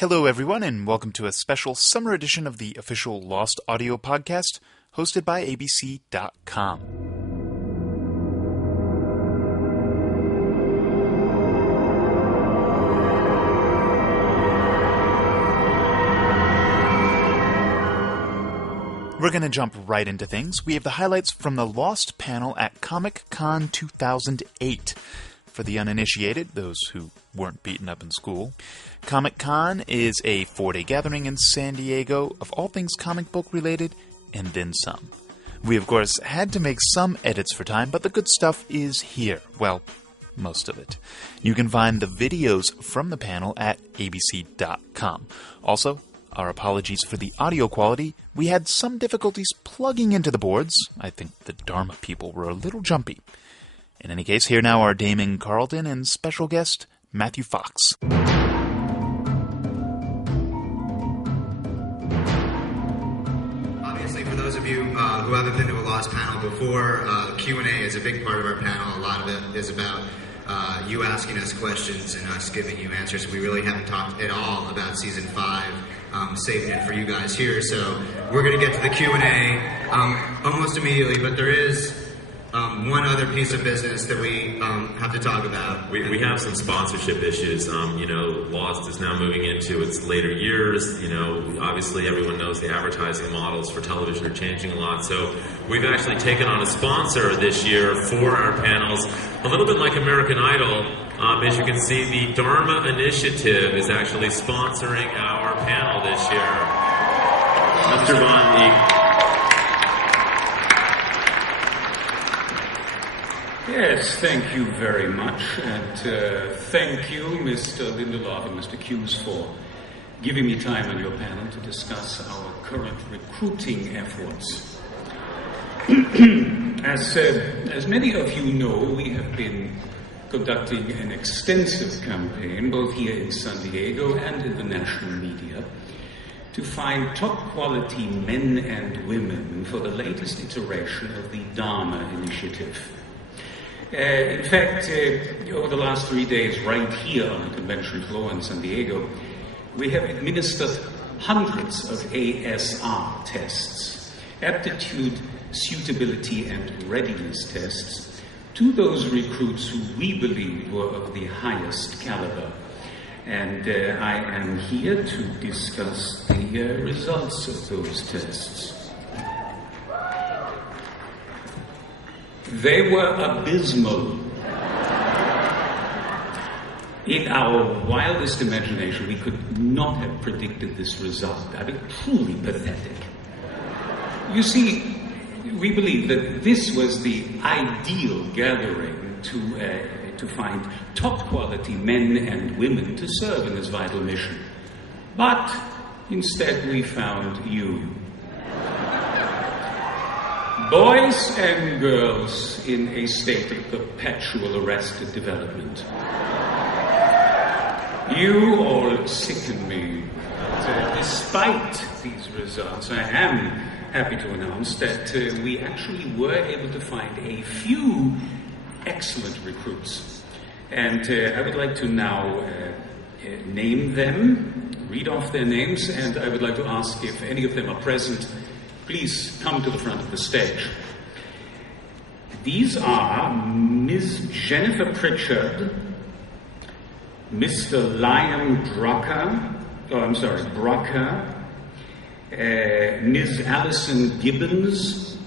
Hello, everyone, and welcome to a special summer edition of the official Lost Audio podcast hosted by ABC.com. We're going to jump right into things. We have the highlights from the Lost panel at Comic-Con 2008. For the uninitiated, those who weren't beaten up in school, Comic-Con is a 4-day gathering in San Diego of all things comic book related, and then some. We, of course, had to make some edits for time, but the good stuff is here. Well, most of it. You can find the videos from the panel at abc.com. Also, our apologies for the audio quality. We had some difficulties plugging into the boards. I think the Dharma people were a little jumpy. In any case, here now are Damon Carlton and special guest Matthew Fox. Obviously, for those of you who haven't been to a Lost panel before, Q&A is a big part of our panel. A lot of it is about you asking us questions and us giving you answers. We really haven't talked at all about Season 5, saving it for you guys here. So we're going to get to the Q&A almost immediately, but there is one other piece of business that we have to talk about. We have some sponsorship issues. Lost is now moving into its later years. Obviously everyone knows the advertising models for television are changing a lot. So we've actually taken on a sponsor this year for our panels, a little bit like American Idol. As you can see, the Dharma Initiative is actually sponsoring our panel this year. Mr. Von, Yes, thank you very much, and thank you, Mr. Lindelof and Mr. Hughes, for giving me time on your panel to discuss our current recruiting efforts. As many of you know, we have been conducting an extensive campaign, both here in San Diego and in the national media, to find top-quality men and women for the latest iteration of the Dharma Initiative. In fact, over the last 3 days, right here on the convention floor in San Diego, we have administered hundreds of ASR tests, aptitude, suitability, and readiness tests, to those recruits who we believe were of the highest caliber. And I am here to discuss the results of those tests. They were abysmal. In our wildest imagination, we could not have predicted this result. I mean, truly pathetic. You see, we believe that this was the ideal gathering to find top-quality men and women to serve in this vital mission. But instead, we found you. Boys and girls in a state of perpetual arrested development. You all sicken me. But, despite these results, I am happy to announce that we actually were able to find a few excellent recruits. And I would like to now name them, read off their names, and I would like to ask if any of them are present. Please come to the front of the stage. These are Ms. Jennifer Pritchard, Mr. Liam Brocker, Ms. Alison Gibbons,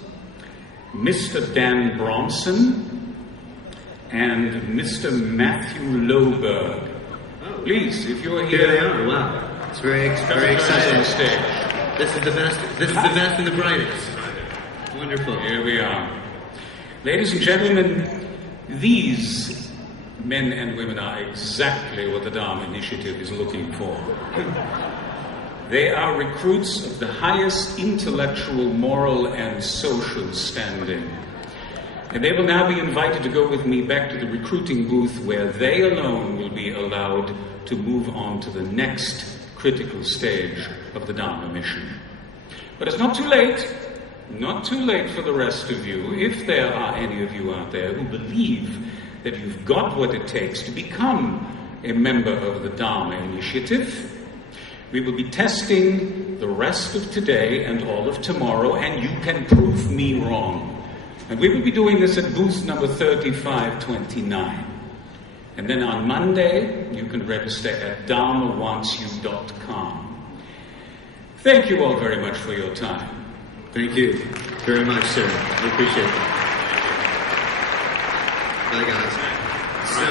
Mr. Dan Bronson, and Mr. Matthew Loberg. Please, if you're here. Here they are. Wow. It's very exciting. On the stage. This is the best. This is the best and the brightest. Wonderful. Here we are. Ladies and gentlemen, these men and women are exactly what the Dharma Initiative is looking for. They are recruits of the highest intellectual, moral, and social standing. And they will now be invited to go with me back to the recruiting booth, where they alone will be allowed to move on to the next critical stage of the Dharma mission. But it's not too late for the rest of you, if there are any of you out there who believe that you've got what it takes to become a member of the Dharma Initiative. We will be testing the rest of today and all of tomorrow, and you can prove me wrong. And we will be doing this at booth number 3529. And then on Monday, you can register at dharmawantsyou.com. Thank you all very much for your time. Thank you very much, sir. I appreciate it. Bye, guys. So,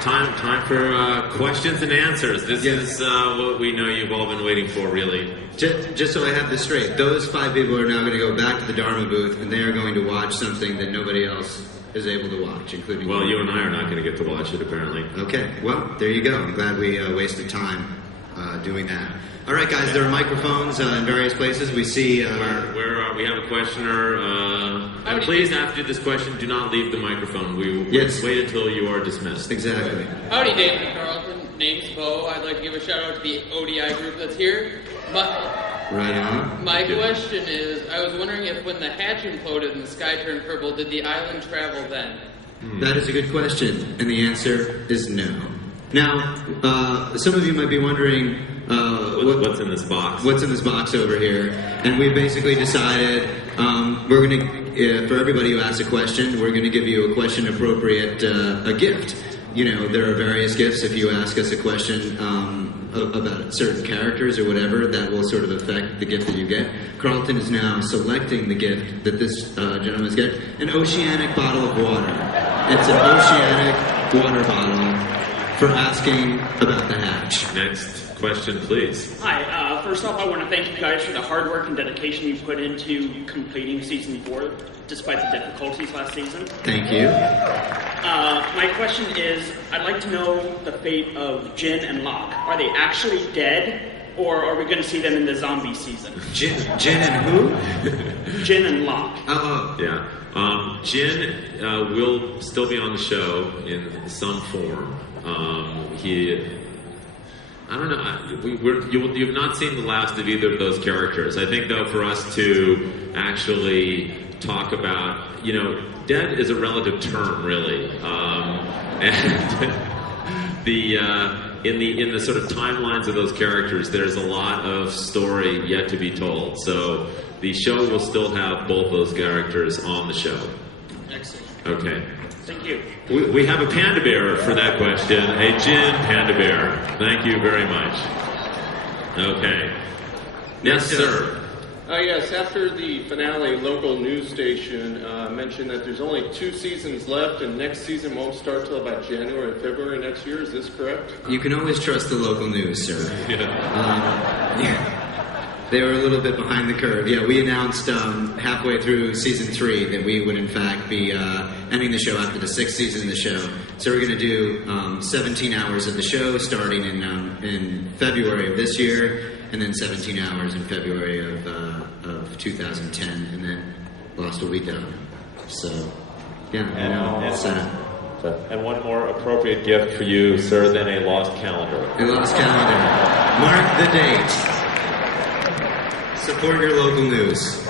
time for questions and answers. This is what we know you've all been waiting for, really. just so I have this straight, those 5 people are now going to go back to the Dharma booth, and they are going to watch something that nobody else is able to watch, including... Well, you and I are not going to get to watch it, apparently. Okay, well, there you go. I'm glad we wasted time doing that. All right, guys, there are microphones in various places. We see... we have a questioner. And please, after this question, do not leave the microphone. We will wait until you are dismissed. Exactly. Howdy, David and Carlton. Name's Bo. I'd like to give a shout out to the ODI group that's here. Right on. My question is, I was wondering if when the hatch imploded and the sky turned purple, did the island travel then? That is a good question, and the answer is no. Now, some of you might be wondering... what's in this box? What's in this box over here? And we basically decided we're going to, for everybody who asks a question, we're going to give you a question-appropriate a gift. You know, there are various gifts. If you ask us a question about certain characters or whatever, that will sort of affect the gift that you get. Carlton is now selecting the gift that this gentleman is getting. An oceanic bottle of water. It's an oceanic water bottle for asking about the hatch. Next question, please. Hi. First off, I want to thank you guys for the hard work and dedication you put into completing Season 4, despite the difficulties last season. Thank you. My question is, I'd like to know the fate of Jin and Locke. Are they actually dead, or are we going to see them in the zombie season? Jin and who? Jin and Locke. Yeah. Jin will still be on the show in some form. I don't know. You've not seen the last of either of those characters. I think, though, for us to actually talk about, dead is a relative term, really, and in the sort of timelines of those characters, there's a lot of story yet to be told. So the show will still have both those characters on the show. Excellent. Okay. Thank you. We have a panda bear for that question. A Jin panda bear. Thank you very much. Okay. Yes, sir. Yes, after the finale, local news station mentioned that there's only 2 seasons left, and next season won't start till about January and February next year. Is this correct? You can always trust the local news, sir. Yeah. They were a little bit behind the curve. Yeah, we announced halfway through season 3 that we would in fact be ending the show after the 6th season of the show. So we're going to do 17 hours of the show starting in February of this year, and then 17 hours in February of 2010, and then Lost will be done. So, yeah, sad. And one more appropriate gift for you, sir, than a lost calendar. A lost calendar. Mark the date. Support your local news.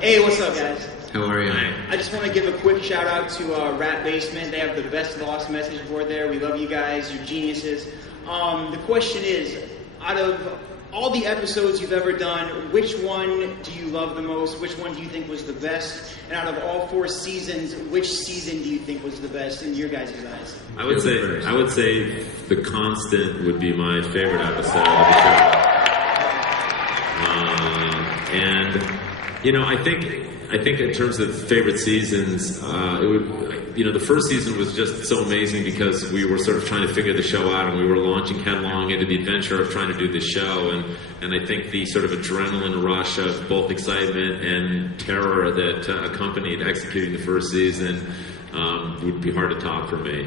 Hey, what's up, guys? How are you? I just want to give a quick shout out to Rat Basement. They have the best Lost message board there. We love you guys. You're geniuses. The question is, out of all the episodes you've ever done, which one do you love the most? Which one do you think was the best? And out of all 4 seasons, which season do you think was the best in your guys' eyes? I would say The Constant would be my favorite episode of the show. And I think in terms of favorite seasons, it would. The first season was just so amazing because we were sort of trying to figure the show out, and we were launching headlong into the adventure of trying to do this show. And I think the sort of adrenaline rush of both excitement and terror that accompanied executing the first season would be hard to top for me.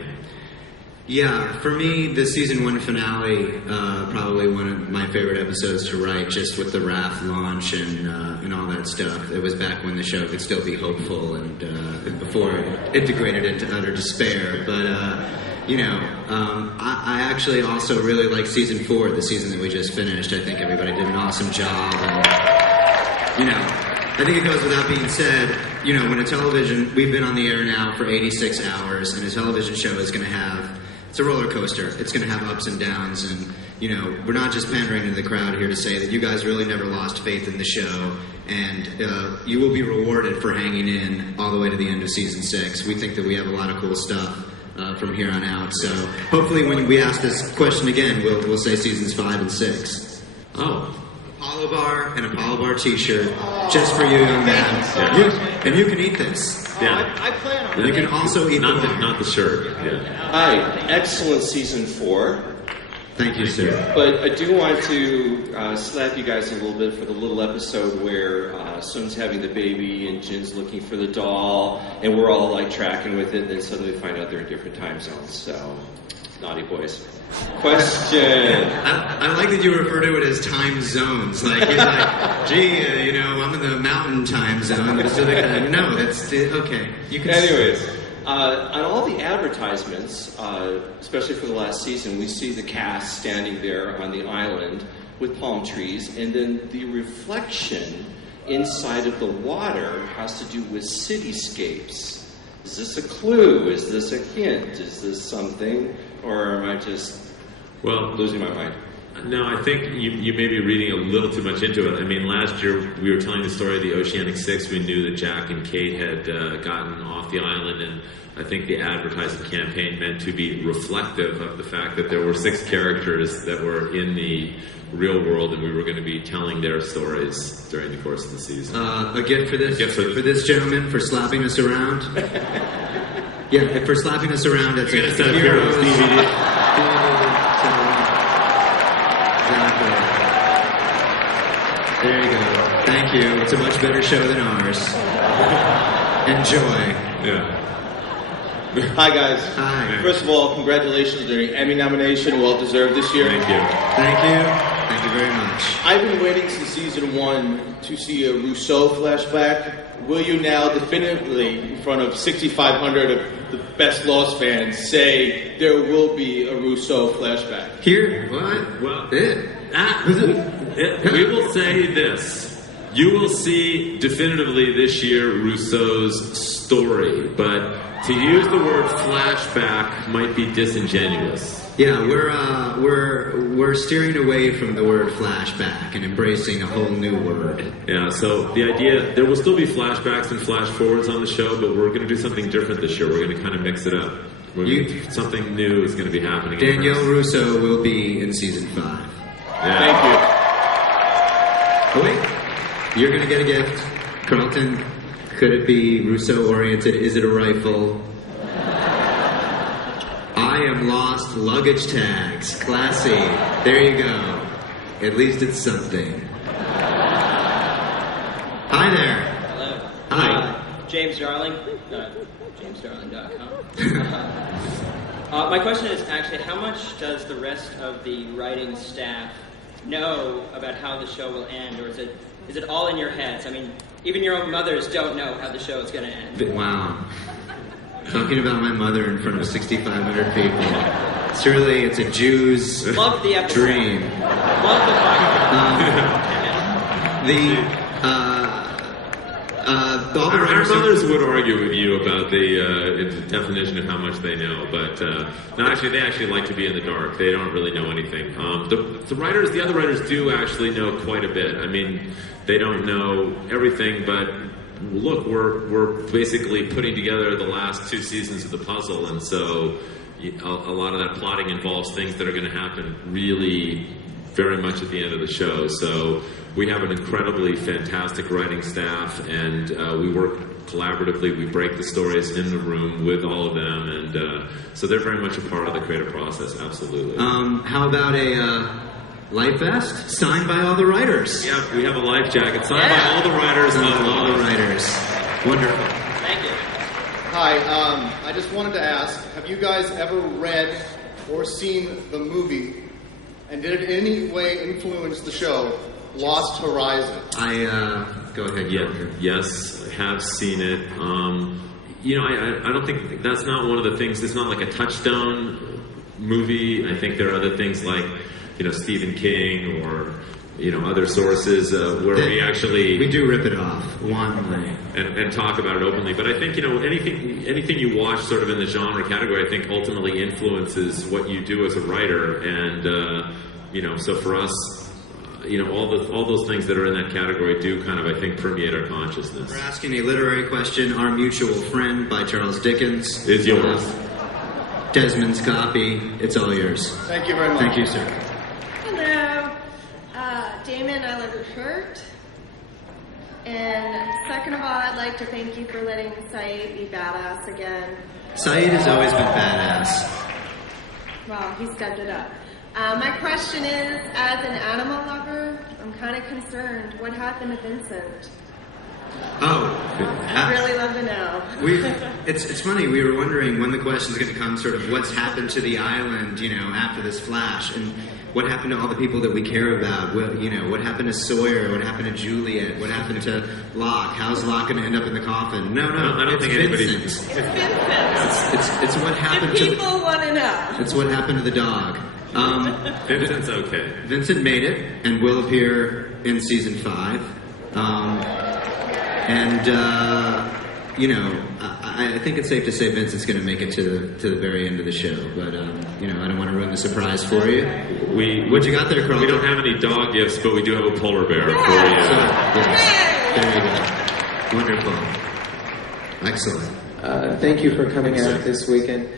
Yeah, for me, the season 1 finale, probably one of my favorite episodes to write, just with the raft launch and all that stuff. It was back when the show could still be hopeful and before it integrated into utter despair. But, I actually also really like season 4, the season that we just finished. I think everybody did an awesome job. And, I think it goes without being said, when we've been on the air now for 86 hours, and a television show is going to have it's a roller coaster. It's going to have ups and downs, and we're not just pandering to the crowd here to say that you guys really never lost faith in the show, and you will be rewarded for hanging in all the way to the end of season 6. We think that we have a lot of cool stuff from here on out. So hopefully, when we ask this question again, we'll say seasons 5 and 6. Oh. Apollo Bar and Apollo Bar T-shirt, just for you, young man. And you can eat this. Yeah. I plan on You can also eat not the shirt. Yeah. Hi, excellent season 4. Thank you, sir. But I do want to slap you guys a little bit for the little episode where Sun's having the baby and Jin's looking for the doll, and we're all like tracking with it, and then suddenly we find out they're in different time zones. So, naughty boys. Question. I like that you refer to it as time zones. Like, you're like, gee, I'm in the mountain time zone. No, that's okay. You can. Anyways, on all the advertisements, especially for the last season, we see the cast standing there on the island with palm trees, and then the reflection inside of the water has to do with cityscapes. Is this a clue? Is this a hint? Is this something? Or am I just losing my mind? No, I think you may be reading a little too much into it. I mean, last year we were telling the story of the Oceanic 6. We knew that Jack and Kate had gotten off the island, and I think the advertising campaign meant to be reflective of the fact that there were 6 characters that were in the real world, and we were going to be telling their stories during the course of the season. A gift for this gentleman for slapping us around. Yeah, for slapping us around at You're going to set up Heroes DVD. Exactly. There you go. Thank you. It's a much better show than ours. Enjoy. Yeah. Hi, guys. Hi. First of all, congratulations on your Emmy nomination. Well deserved this year. Thank you. Thank you. Thank you very much. I've been waiting since season 1 to see a Rousseau flashback. Will you now definitively, in front of 6,500 of the best Lost fans, say there will be a Rousseau flashback? Here? What? Well, we will say this. You will see definitively this year Rousseau's story, but to use the word flashback might be disingenuous. Yeah, we're steering away from the word flashback and embracing a whole new word. Yeah, so the idea, there will still be flashbacks and flash forwards on the show, but we're going to do something different this year. We're going to kind of mix it up. Something new is going to be happening. Danielle Rousseau will be in season 5. Yeah. Thank you. Oh wait, you're going to get a gift. Carlton, could it be Rousseau-oriented? Is it a rifle? I am lost luggage tags. Classy. There you go. At least it's something. Hi there. Hello. Hi. James Darling. JamesDarling.com. My question is actually, how much does the rest of the writing staff know about how the show will end, or is it all in your heads? I mean, even your own mothers don't know how the show is going to end. Wow. Talking about my mother in front of 6,500 people. It's a Jew's Love the episode. dream. Love the All the Our writers mothers would argue with you about the definition of how much they know, but no, actually, they actually like to be in the dark. They don't really know anything. The other writers do actually know quite a bit. I mean, they don't know everything, but look, we're basically putting together the last 2 seasons of the puzzle, and so a lot of that plotting involves things that are going to happen really very much at the end of the show. So we have an incredibly fantastic writing staff, and we work collaboratively. We break the stories in the room with all of them, and so they're very much a part of the creative process, absolutely. How about a life vest signed by all the writers? Yeah, we have a life jacket signed by all the writers. All the writers. Wonderful. Thank you. Hi, I just wanted to ask, have you guys ever read or seen the movie, and did it in any way influence the show, Lost Horizon? Go ahead. Yeah, yes, I have seen it. I don't think that's not one of the things. It's not like a touchstone movie. I think there are other things like Stephen King or other sources where we do rip it off wantonly and talk about it openly. But I think anything you watch sort of in the genre category, I think ultimately influences what you do as a writer. And so for us, all those things that are in that category do kind of, I think, permeate our consciousness. We're asking a literary question. Our Mutual Friend by Charles Dickens is yours. Desmond's copy. It's all yours. Thank you very much. Thank you, sir. Hello. Damon, I love your shirt. And second of all, I'd like to thank you for letting Saeed be badass again. Saeed has always been badass. Well, he stepped it up. My question is, as an animal lover, I'm kind of concerned. What happened to Vincent? I'd really love to know. It's funny, we were wondering when the question's going to come, sort of what's happened to the island, after this flash, and what happened to all the people that we care about. What happened to Sawyer? What happened to Juliet? What happened to Locke? How's Locke going to end up in the coffin? No, I don't think Vincent. It's what happened to... People want to know. It's what happened to the dog. Vincent's okay. Vincent made it and will appear in season 5. I think it's safe to say Vincent's going to make it to the very end of the show. But, I don't want to ruin the surprise for you. What you got there, Carl? We don't have any dog gifts, but we do have a polar bear for you. There you go. Wonderful. Excellent. Thank you for coming out this weekend.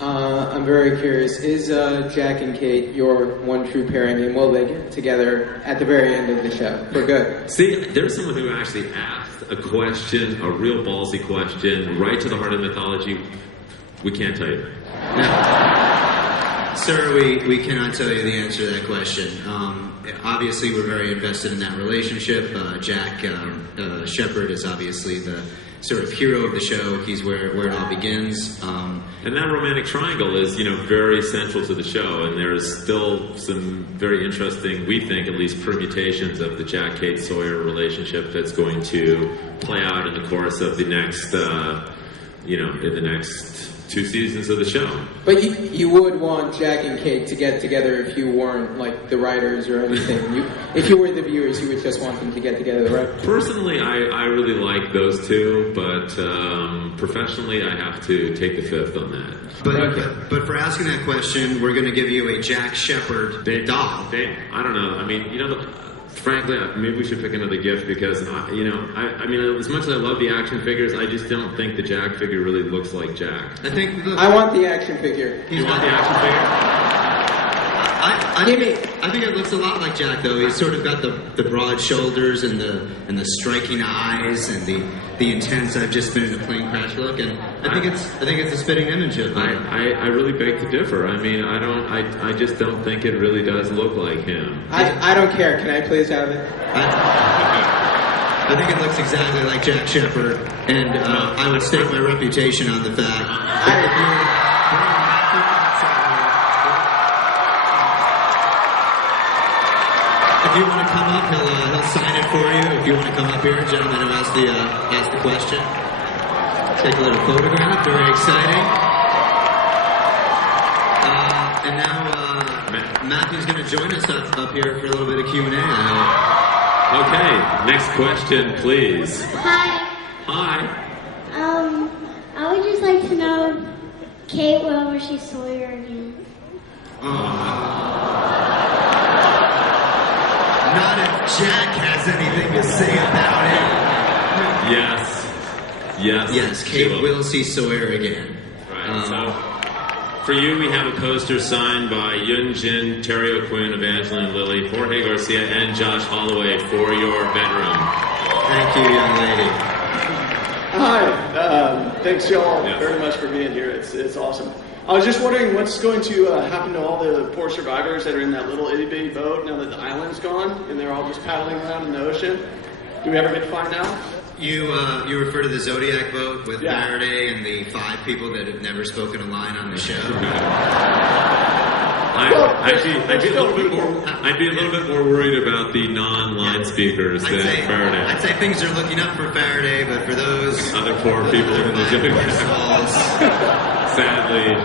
I'm very curious, is Jack and Kate your one true pairing, and will they get together at the very end of the show for good? See, there's someone who actually asked a question, a real ballsy question, right to the heart of mythology. We can't tell you. Sir, we cannot tell you the answer to that question. Obviously, we're very invested in that relationship. Jack Shepard is obviously the sort of hero of the show. He's where it all begins. And that romantic triangle is, very central to the show. And there's still some very interesting, we think at least, permutations of the Jack-Kate Sawyer relationship that's going to play out in the course of the next, in the next 2 seasons of the show. But you would want Jack and Kate to get together if you weren't like the writers or anything. If you were the viewers, you would just want them to get together, right? Personally, I really like those two, but professionally, I have to take the fifth on that. But for asking that question, we're going to give you a Jack Shepard doll. I don't know. I mean, frankly, maybe we should pick another gift because, I mean, as much as I love the action figures, I just don't think the Jack figure really looks like Jack. I want the action figure. You want the action figure? I think it looks a lot like Jack, though. He's sort of got the broad shoulders and the striking eyes and the intense "I've just been in a plane crash" look, and I think it's a spitting image of him. I really beg to differ. I mean, I just don't think it really does look like him. I don't care. Can I please have it? I think it looks exactly like Jack Shepard, and I would stake my reputation on the fact that if you want to come up, he'll sign it for you. If you want to come up here, gentlemen who asked the question, take a little photograph. Very exciting. And now Matthew's going to join us up here for a little bit of Q&A. Okay, next question, please. Hi. I would just like to know, Kate, will she Sawyer again? Not if Jack has anything to say about it. Yes, Kate will see Sawyer again. Right, so for you, we have a poster signed by Yun Jin, Terry O'Quinn, Evangeline Lilly, Jorge Garcia, and Josh Holloway for your bedroom. Thank you, young lady. Hi. Thanks, y'all, very much for being here. It's awesome. I was just wondering what's going to happen to all the poor survivors that are in that little itty-bitty boat now that the island's gone and they're all just paddling around in the ocean. Do we ever get to find out? You refer to the Zodiac boat with Faraday and the 5 people that have never spoken a line on the show? I'd be a little bit more worried about the non-line speakers than Faraday. I'd say things are looking up for Faraday, but for those other poor people in the Zodiac, sadly.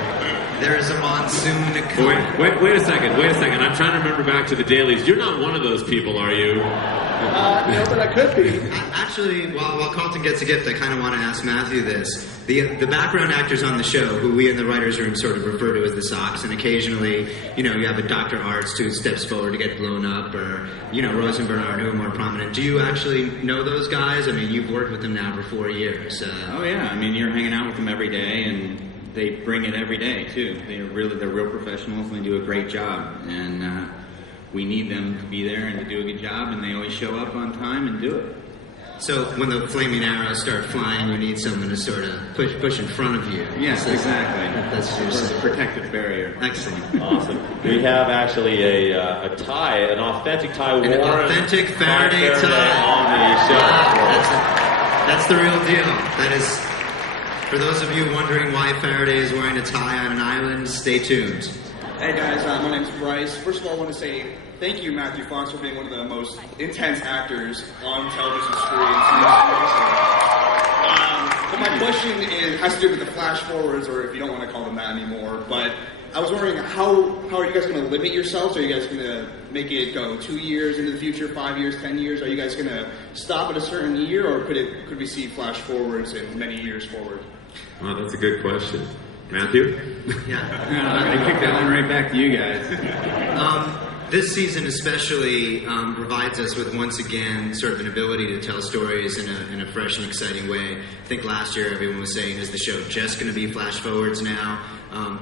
There is a monsoon coming. Wait a second. I'm trying to remember back to the dailies. You're not one of those people, are you? No, but I could be. Actually, while Carlton gets a gift, I kind of want to ask Matthew this. The background actors on the show, who we in the writers' room sort of refer to as the Sox, and occasionally, you have a Dr. Arts who steps forward to get blown up, or, Rose and Bernard, who are more prominent. Do you actually know those guys? I mean, you've worked with them now for 4 years. Oh, yeah. I mean, you're hanging out with them every day, and they bring it every day, too. They're real professionals, and they do a great job. And we need them to be there and to do a good job, and they always show up on time and do it. So when the flaming arrows start flying, you need someone to sort of push in front of you. Yes, exactly. That's just a protective barrier. Excellent. Awesome. We have actually a tie, an authentic tie. An authentic Faraday tie. On the show. That's the real deal. That is, for those of you wondering why Faraday is wearing a tie on an island, stay tuned. Hey guys, my name's Bryce. First of all, I want to say thank you, Matthew Fox, for being one of the most intense actors on television screens. But my question has to do with the flash forwards, or if you don't want to call them that anymore. But I was wondering, how are you guys going to limit yourselves? Are you guys going to make it go 2 years into the future, 5 years, 10 years? Are you guys going to stop at a certain year, or could we see flash forwards in many years forward? Wow, that's a good question. Matthew? Yeah. I'm going to kick that one right back to you guys. This season especially provides us with, once again, sort of an ability to tell stories in a fresh and exciting way. I think last year everyone was saying, is the show just going to be flash forwards now?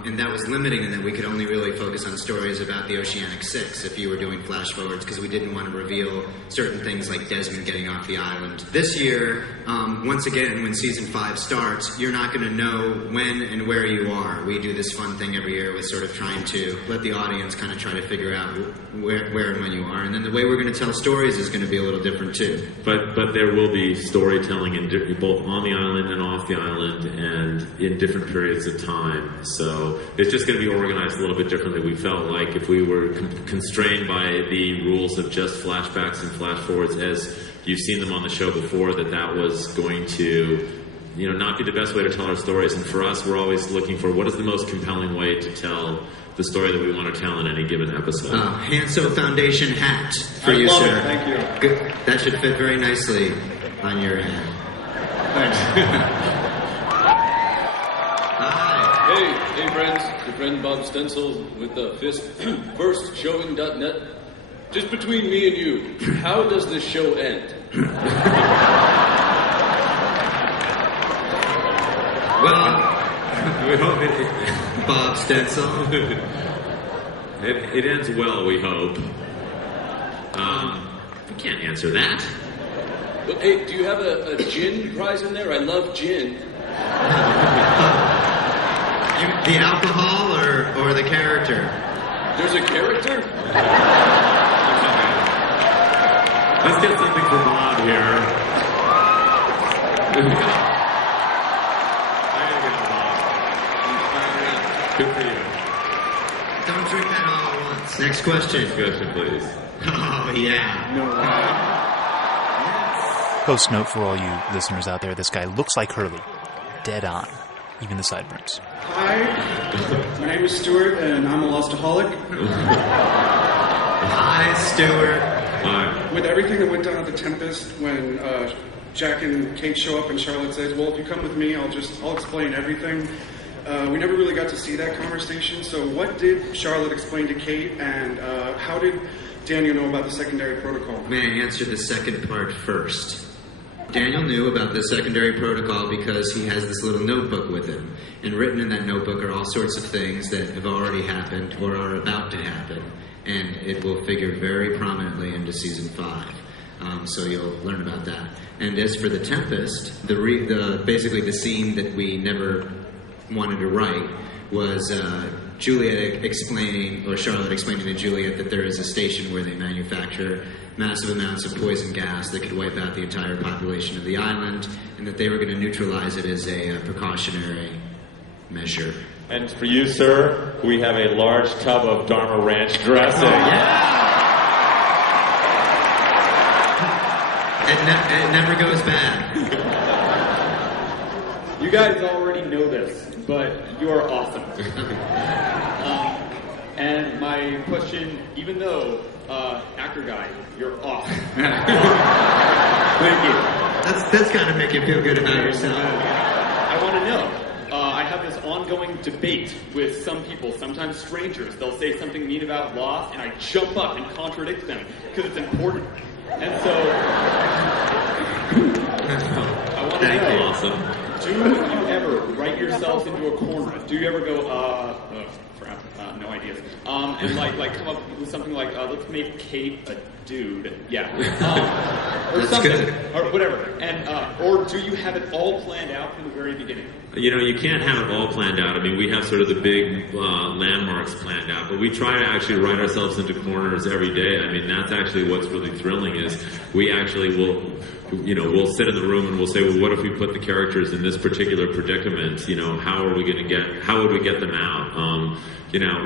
And that was limiting in that we could only really focus on stories about the Oceanic Six if you were doing flash forwards, because we didn't want to reveal certain things like Desmond getting off the island. This year, once again, when season 5 starts, you're not going to know when and where you are. We do this fun thing every year with sort of trying to let the audience kind of try to figure out where and when you are. And then the way we're going to tell stories is going to be a little different too. But there will be storytelling both on the island and off the island, and in different periods of time. So it's just going to be organized a little bit differently. We felt like if we were constrained by the rules of just flashbacks and flash forwards, as you've seen them on the show before, that was going to not be the best way to tell our stories. And for us, we're always looking for what is the most compelling way to tell the story that we want to tell in any given episode. Hanso Foundation hat for you, sir. Thank you. Good. That should fit very nicely on your head. Thanks. Hey friends, your friend Bob Stencil with the firstshowing.net. Just between me and you, how does this show end? Well, we hope it... Bob Stencil. It ends well, we hope. We can't answer that. But hey, do you have a gin prize in there? I love gin. The alcohol or the character? There's a character? Let's get something for Bob here. Good for you. Don't drink that all at once. Next question. Next question, please. Oh, yeah. Post note for all you listeners out there, this guy looks like Hurley. Dead on. Even the sideburns. Hi, my name is Stuart, and I'm a Lostaholic. Hi, Stuart. Hi. With everything that went down at the Tempest, when Jack and Kate show up and Charlotte says, well, if you come with me, I'll explain everything. We never really got to see that conversation, so what did Charlotte explain to Kate, and how did Daniel know about the secondary protocol? May I answer the second part first? Daniel knew about the secondary protocol because he has this little notebook with him. And written in that notebook are all sorts of things that have already happened or are about to happen. And it will figure very prominently into season 5. So you'll learn about that. And as for the Tempest, basically the scene that we never wanted to write was Juliet explaining, or Charlotte explaining to Juliet that there is a station where they manufacture massive amounts of poison gas that could wipe out the entire population of the island, and that they were going to neutralize it as a precautionary measure. And for you, sir, we have a large tub of Dharma Ranch dressing. Oh, yeah. It never goes bad. You guys already know this, but you are awesome. And my question, even though, actor guy, you're awesome. Thank you. That's gotta make you feel good about yourself. I want to know. I have this ongoing debate with some people, sometimes strangers. They'll say something mean about Lost, and I jump up and contradict them because it's important. And so, I want to know, awesome. do you ever write yourself into a corner? Do you ever go, crap, no ideas. And like come up with something like, let's make Kate a dude. Yeah. Or That's something. good. Or whatever. And, or do you have it all planned out from the very beginning? You know, you can't have it all planned out. I mean, we have sort of the big landmarks planned out, but we try to actually write ourselves into corners every day. I mean, that's actually what's really thrilling is we actually will, we'll sit in the room and we'll say, well, what if we put the characters in this particular predicament? You know, how would we get them out?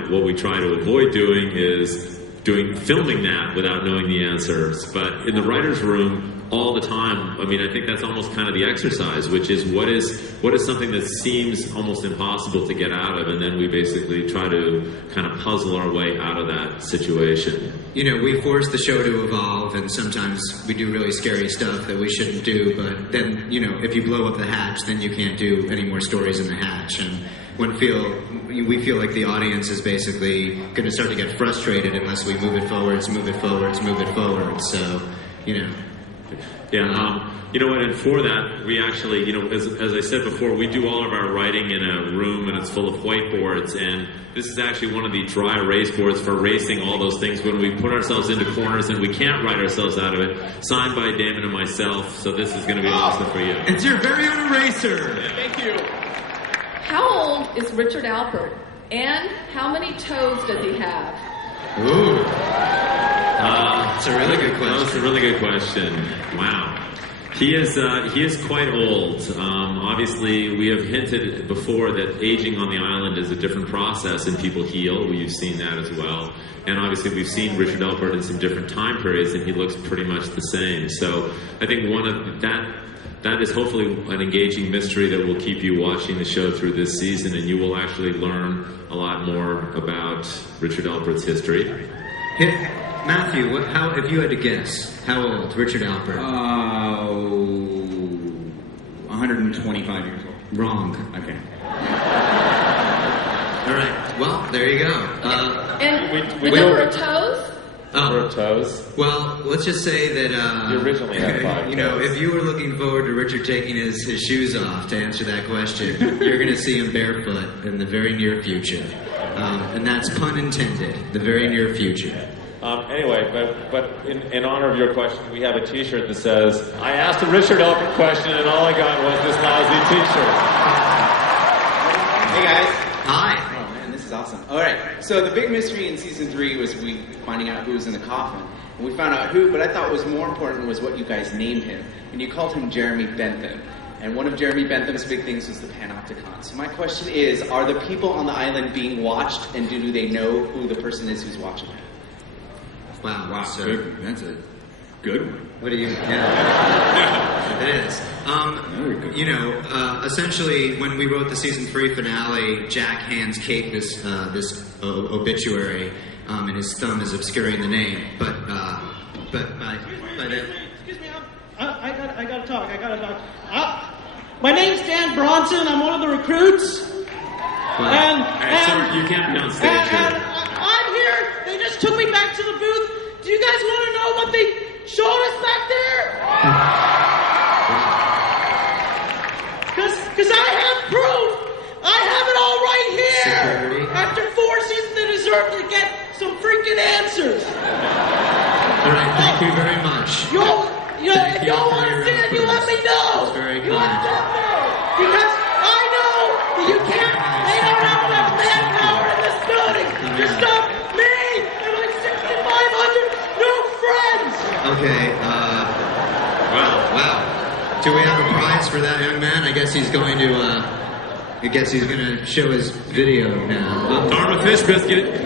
What we try to avoid doing is filming that without knowing the answers. But in the writer's room, all the time, I mean, I think that's almost kind of the exercise, which is what is something that seems almost impossible to get out of, and then we basically try to kind of puzzle our way out of that situation. We force the show to evolve, and sometimes we do really scary stuff that we shouldn't do, but then, if you blow up the hatch, then you can't do any more stories in the hatch, and we feel like the audience is basically going to start to get frustrated unless we move it forwards, so, Yeah, you know what, and for that, we actually, as I said before, we do all of our writing in a room and it's full of whiteboards, and this is actually one of the dry erase boards for erasing all those things when we put ourselves into corners and we can't write ourselves out of it, signed by Damon and myself, so this is going to be awesome for you. It's your very own eraser! Thank you. How old is Richard Alpert? And how many toes does he have? Ooh. It's a really good question. That's a really good question. Wow. He is quite old. Obviously, we have hinted before that aging on the island is a different process and people heal. We've seen that as well. And obviously, we've seen Richard Alpert in some different time periods, and he looks pretty much the same. So I think that is hopefully an engaging mystery that will keep you watching the show through this season, and you will actually learn a lot more about Richard Alpert's history. Matthew, if you had to guess, how old Richard Alpert? 125 years old. Wrong. Okay. All right. Well, there you go. And the number of toes? Number of toes? Well, let's just say that you originally had 5 toes. If you were looking forward to Richard taking his shoes off to answer that question, you're going to see him barefoot in the very near future. And that's pun intended, the very near future. Anyway, but in honor of your question, we have a T-shirt that says, I asked a Richard Alpert question and all I got was this lousy T-shirt. Hey guys. Hi. Oh man, this is awesome. Alright, so the big mystery in season 3 was we finding out who was in the coffin. And we found out who, but I thought was more important was what you guys named him. And you called him Jeremy Bentham. And one of Jeremy Bentham's big things was the Panopticon. So my question is, are the people on the island being watched, and do they know who the person is who's watching them? Wow. So good. That's a good one. What do you? Yeah, it is. Essentially, when we wrote the season 3 finale, Jack hands Kate this obituary, and his thumb is obscuring the name. But by then. Excuse me, I gotta talk. My name's Dan Bronson. I'm one of the recruits. Sorry, you can't be on stage and I'm here. They just took me back to the booth. Do you guys want to know what they showed us back there? Because I have proof. I have it all right here. Security. After 4 seasons, they deserve to get some freaking answers. All right, thank you very much. If y'all want to see it, you let me know. That's very You kind. let them know. Because I know that you can't, they don't have enough manpower in this building to stop me and my 6,500 new friends. Okay. Wow. Do we have a prize for that young man? I guess he's going to show his video now. Dharma Fish Biscuit.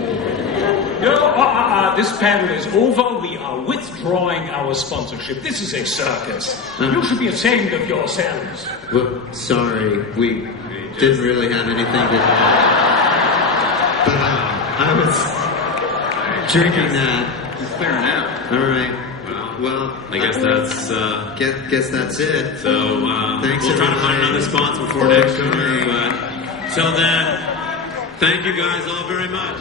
No, this panel is over. We are withdrawing our sponsorship. This is a circus. You should be ashamed of yourselves. Well, sorry, we didn't really have anything to... But I was drinking that. It's clearing out. All right. Well, I guess that's guess that's it. So thanks. We'll try to find another sponsor before next year. But till then, thank you guys all very much.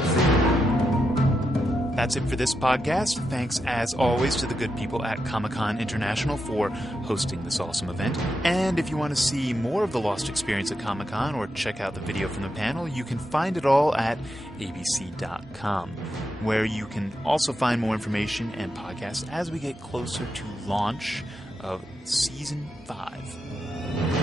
That's it for this podcast. Thanks, as always, to the good people at Comic-Con International for hosting this awesome event. And if you want to see more of the Lost experience at Comic-Con or check out the video from the panel, you can find it all at abc.com, where you can also find more information and podcasts as we get closer to launch of Season 5.